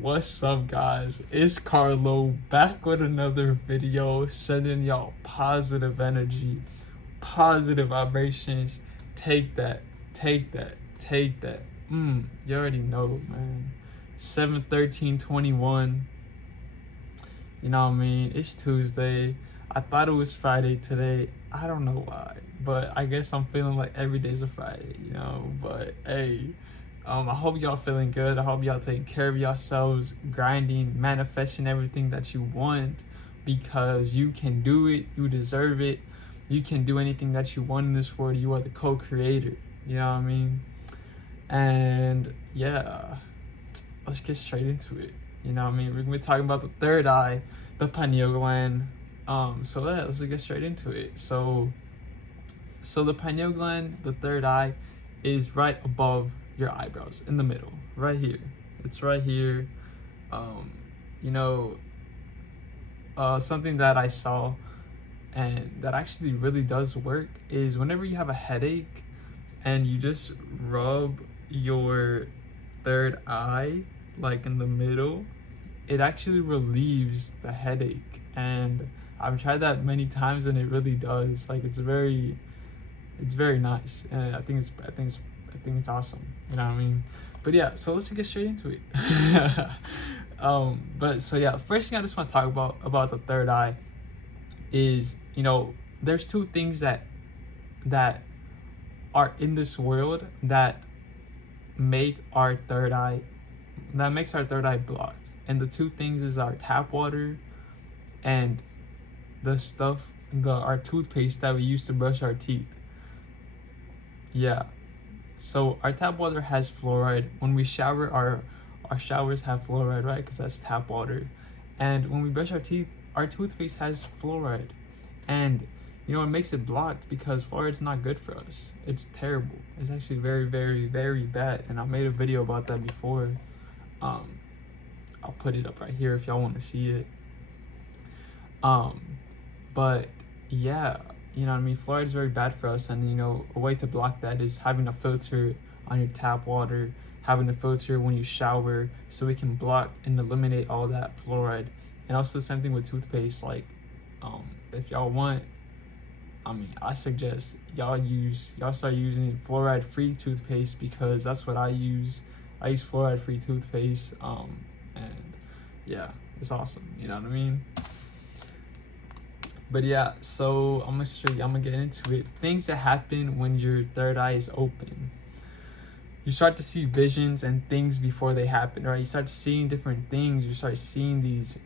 What's up, guys? It's Carlo back with another video, sending y'all positive energy, positive vibrations. Take that, take that, take that. You already know, man. 7/13/21. You know what I mean? It's Tuesday. I thought it was Friday today. I don't know why, but I guess I'm feeling like every day's a Friday, you know? But hey, I hope y'all feeling good. I hope y'all taking care of yourselves, grinding, manifesting everything that you want, because you can do it. You deserve it. You can do anything that you want in this world. You are the co-creator. You know what I mean? And yeah, let's get straight into it. You know what I mean? We're gonna be talking about the third eye, the pineal gland. So let's get straight into it. So the pineal gland, the third eye, is right above your eyebrows, in the middle, right here. It's right here. You know, something that I saw and that actually really does work is whenever you have a headache and you just rub your third eye like in the middle, it actually relieves the headache. And I've tried that many times and it really does. Like it's very nice, and I think it's awesome. You know what I mean? But yeah, so let's get straight into it. But so yeah, first thing I just want to talk about the third eye is, you know, there's two things that are in this world that makes our third eye blocked. And the two things is our tap water and our toothpaste that we use to brush our teeth. Yeah. So our tap water has fluoride. When we shower, our showers have fluoride, right? Because that's tap water. And when we brush our teeth, our toothpaste has fluoride. And you know, it makes it blocked because fluoride's not good for us. It's terrible. It's actually very, very, very bad. And I made a video about that before. I'll put it up right here if y'all want to see it. But yeah, you know what I mean? Fluoride is very bad for us, and you know, a way to block that is having a filter on your tap water, having a filter when you shower, so we can block and eliminate all that fluoride. And also the same thing with toothpaste. Like, if y'all want, I mean, I suggest y'all start using fluoride-free toothpaste, because that's what I use. I use fluoride-free toothpaste, and yeah, it's awesome. You know what I mean? But yeah, so I'm gonna get into it. Things that happen when your third eye is open. You start to see visions and things before they happen, right? You start seeing different things. You start seeing these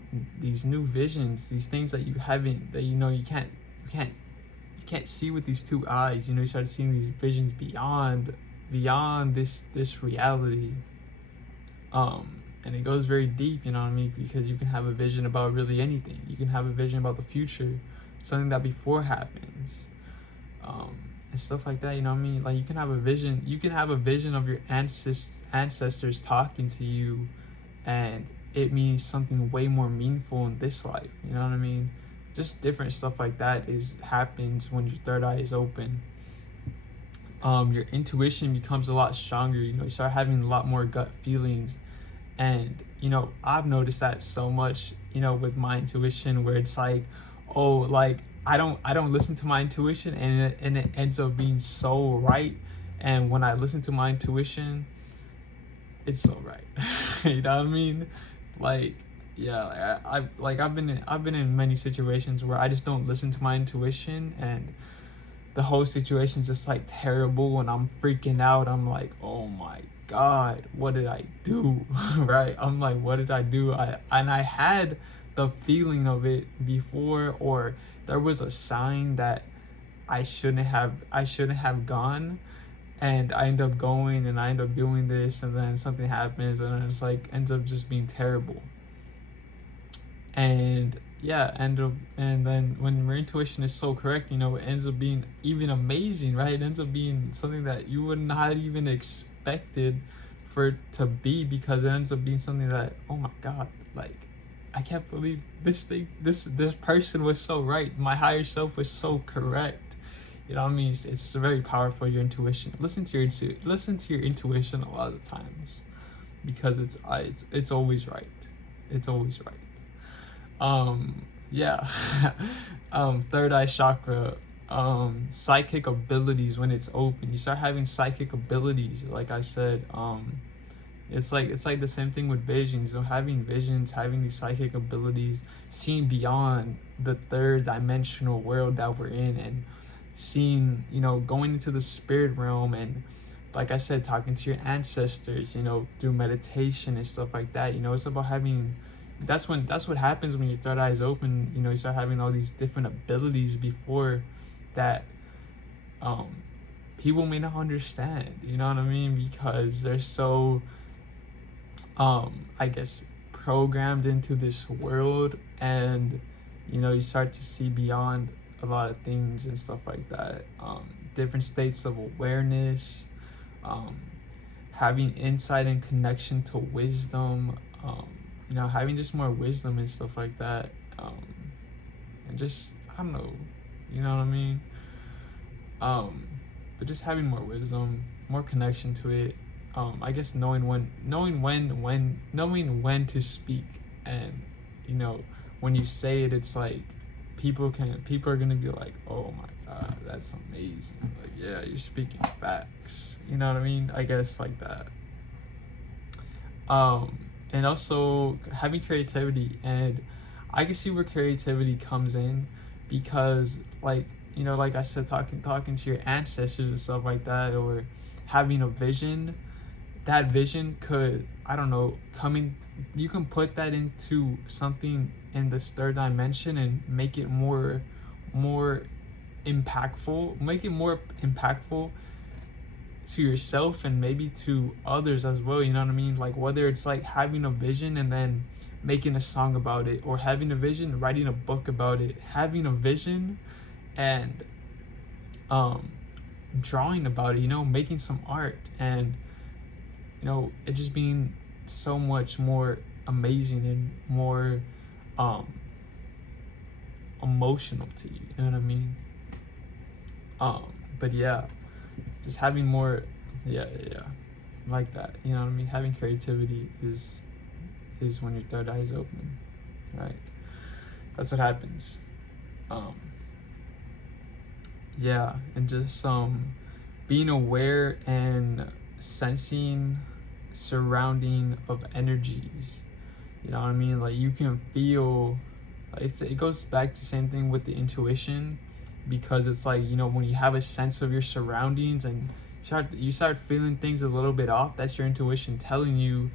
new visions, these things that you can't see with these two eyes. You know, you start seeing these visions beyond this reality. And it goes very deep, you know what I mean? Because you can have a vision about really anything. You can have a vision about the future, something that before happens, and stuff like that, you know what I mean? Like you can have a vision of your ancestors talking to you, and it means something way more meaningful in this life, you know what I mean? Just different stuff like that happens when your third eye is open. Your intuition becomes a lot stronger. You know, you start having a lot more gut feelings. And you know, I've noticed that so much, you know, with my intuition, where it's like, oh, like I don't listen to my intuition, and it ends up being so right. And when I listen to my intuition, it's so right. You know what I mean? Like, yeah, I've been in many situations where I just don't listen to my intuition, and the whole situation's just like terrible, and I'm freaking out. I'm like, oh my God, what did I do? Right? I'm like, what did I do? I had the feeling of it before, or there was a sign that I shouldn't have gone, and I end up going and I end up doing this, and then something happens, and it's like ends up just being terrible. And yeah, and then when your intuition is so correct, you know, it ends up being even amazing, right? It ends up being something that you would not even expected for it to be, because it ends up being something that, oh my God, like I can't believe this person was so right. My higher self was so correct. You know what I mean? It's very powerful, your intuition. Listen to your intuition a lot of the times. because it's always right. It's always right. Yeah. Third eye chakra, psychic abilities. When it's open, you start having psychic abilities, like I said. It's like the same thing with visions. So having visions, having these psychic abilities, seeing beyond the third dimensional world that we're in, and seeing, going into the spirit realm, and like I said, talking to your ancestors, through meditation and stuff like that. It's about having, that's what happens when your third eye is open. You start having all these different abilities before that, people may not understand, you know what I mean? Because they're so, I guess, programmed into this world, and you start to see beyond a lot of things and stuff like that. Different states of awareness, having insight and connection to wisdom, having just more wisdom and stuff like that, and just, I don't know, you know what I mean? But just having more wisdom, more connection to it. I guess knowing when to speak, and when you say it, it's like people are gonna be like, oh my god, that's amazing, like, yeah, you're speaking facts, you know what I mean? I guess like that. And also having creativity, and I can see where creativity comes in, because like I said, talking to your ancestors and stuff like that, or having a vision. That vision could, I don't know, you can put that into something in this third dimension and make it more impactful to yourself, and maybe to others as well, you know what I mean? Like, whether it's like having a vision and then making a song about it, or having a vision, writing a book about it, having a vision and drawing about it, making some art, and it just being so much more amazing and more emotional to you, you know what I mean? But yeah, just having more, yeah, like that, you know what I mean? Having creativity is when your third eye is open, right? That's what happens. Yeah, and just being aware and sensing surrounding of energies, you know what I mean? Like, you can feel, it goes back to the same thing with the intuition, because it's like, when you have a sense of your surroundings and you start feeling things a little bit off, that's your intuition telling you,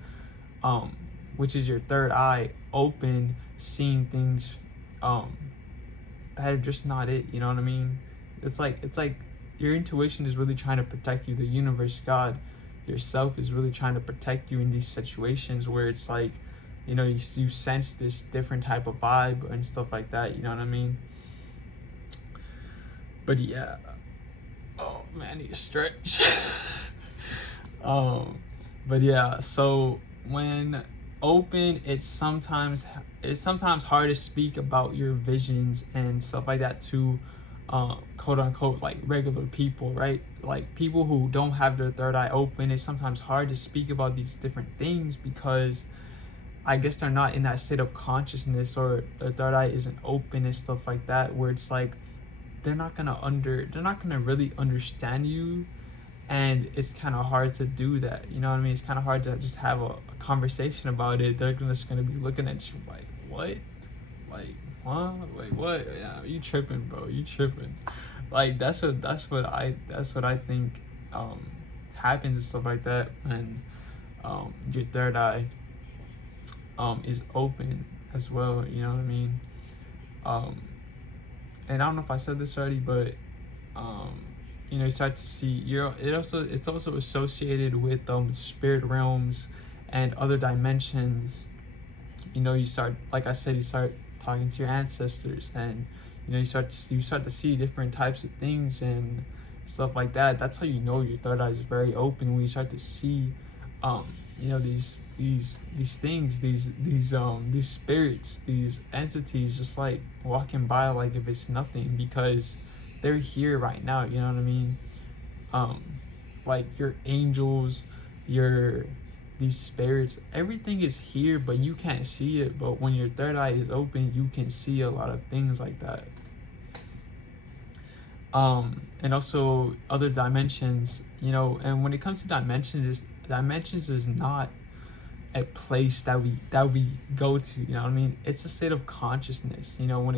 which is your third eye open, seeing things that are just not it, you know what I mean? It's like your intuition is really trying to protect you. The universe, God, yourself is really trying to protect you in these situations where it's like, you sense this different type of vibe and stuff like that, you know what I mean? But yeah, oh man, I need to stretch. But yeah, so when open, it's sometimes hard to speak about your visions and stuff like that to quote unquote like regular people, right? Like, people who don't have their third eye open, it's sometimes hard to speak about these different things, because I guess they're not in that state of consciousness, or their third eye isn't open and stuff like that, where it's like they're not gonna really understand you, and it's kind of hard to do that, you know what I mean? It's kind of hard to just have a conversation about it. They're just gonna be looking at you like, what? Like, huh? Like, what? Yeah, you tripping, bro? You tripping? Like, that's what I think happens and stuff like that when your third eye is open as well, you know what I mean? And I don't know if I said this already, but you start to see it's also associated with spirit realms and other dimensions. You start, like I said, you start talking to your ancestors, and you start to see different types of things and stuff like that. That's how your third eye is very open, when you start to see these things, these spirits, these entities, just like walking by like if it's nothing, because they're here right now, you know what I mean? Like your angels, your these spirits, everything is here, but you can't see it. But when your third eye is open, you can see a lot of things like that. And also other dimensions, you know. And when it comes to dimensions is not a place that we go to, you know what I mean? It's a state of consciousness, you know. When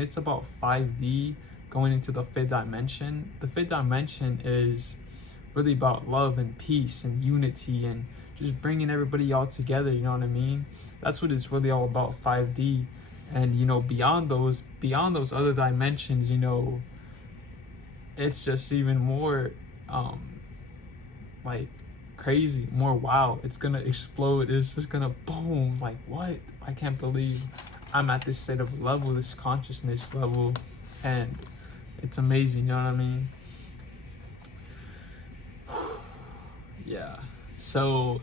it's about 5D going into the fifth dimension, the fifth dimension is really about love and peace and unity and just bringing everybody all together, you know what I mean? That's what it's really all about, 5D. And you know, beyond those other dimensions, you know, it's just even more like crazy, more wow. It's gonna explode. It's just gonna boom. Like, what? I can't believe I'm at this state of level, this consciousness level, and it's amazing, you know what I mean? Yeah. So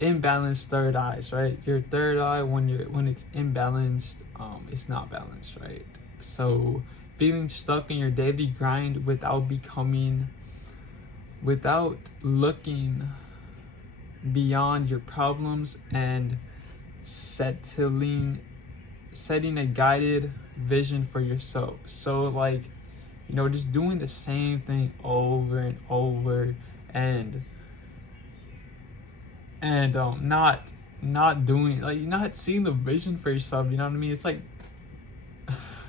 imbalanced third eyes, right? Your third eye, when it's imbalanced, it's not balanced, right? So feeling stuck in your daily grind without looking beyond your problems and setting a guided vision for yourself. So like, you know, just doing the same thing over and over, and not doing, like, you're not seeing the vision for yourself, you know what I mean? It's like,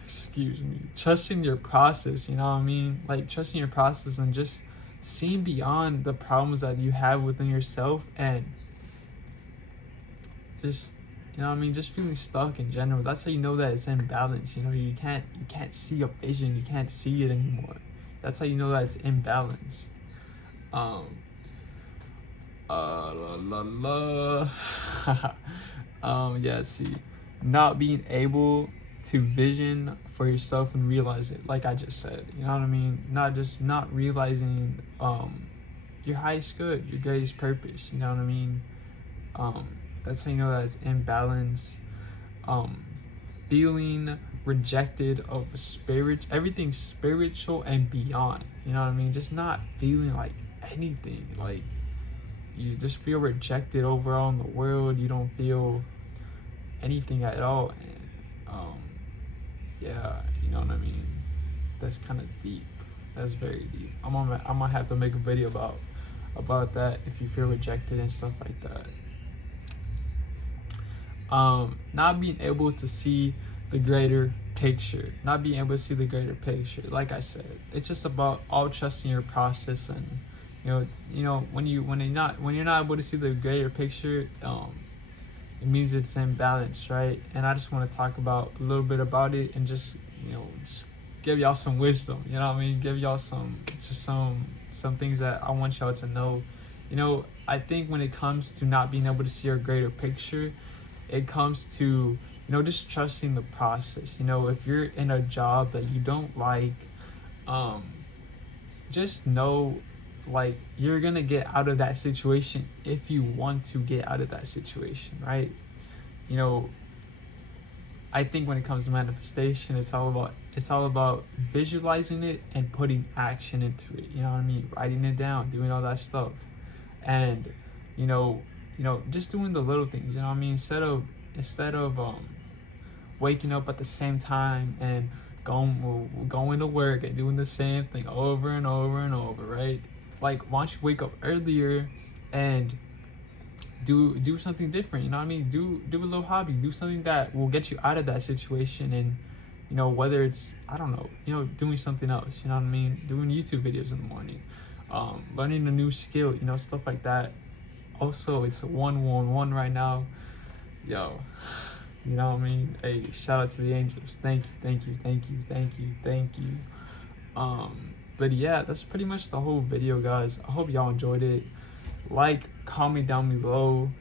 excuse me, trusting your process, you know what I mean? Like, trusting your process and just seeing beyond the problems that you have within yourself, and just, you know what I mean, just feeling stuck in general. That's how you know that it's imbalanced. You know, you can't see a vision, you can't see it anymore. That's how you know that it's imbalanced. Yeah, see, not being able to vision for yourself and realize it, like I just said, you know what I mean? Not realizing your highest good, your greatest purpose, you know what I mean? That's how you know that it's imbalanced. Feeling rejected of everything spiritual and beyond, you know what I mean? Just not feeling like anything, like you just feel rejected overall in the world. You don't feel anything at all. And yeah, you know what I mean? That's kind of deep. That's very deep. I'm gonna have to make a video about that, if you feel rejected and stuff like that. Not being able to see the greater picture. Not being able to see the greater picture. Like I said, it's just about all trusting your process. And you know when you're not able to see the greater picture, it means it's imbalanced, right? And I just want to talk about a little bit about it, and just just give y'all some wisdom, you know what I mean? Give y'all some things that I want y'all to know. You know, I think when it comes to not being able to see a greater picture, it comes to, just trusting the process. You know, if you're in a job that you don't like, just know, like, you're gonna get out of that situation if you want to get out of that situation, right? You know, I think when it comes to manifestation, it's all about visualizing it and putting action into it. You know what I mean? Writing it down, doing all that stuff, and just doing the little things. You know what I mean? Instead of waking up at the same time and going to work and doing the same thing over and over and over, right? Like, why don't you wake up earlier and do something different? You know what I mean? Do a little hobby, do something that will get you out of that situation. And whether it's, I don't know, doing something else, you know what I mean? Doing YouTube videos in the morning, learning a new skill, stuff like that. Also, it's a 1-1-1 right now. Yo, you know what I mean? Hey, shout out to the angels. Thank you. But yeah, that's pretty much the whole video, guys. I hope y'all enjoyed it. Like, comment down below,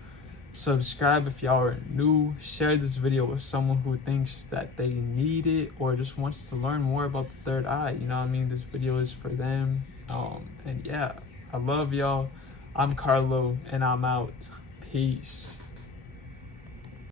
subscribe if y'all are new, share this video with someone who thinks that they need it or just wants to learn more about the third eye. You know what I mean? This video is for them. And yeah, I love y'all. I'm Carlo, and I'm out. Peace.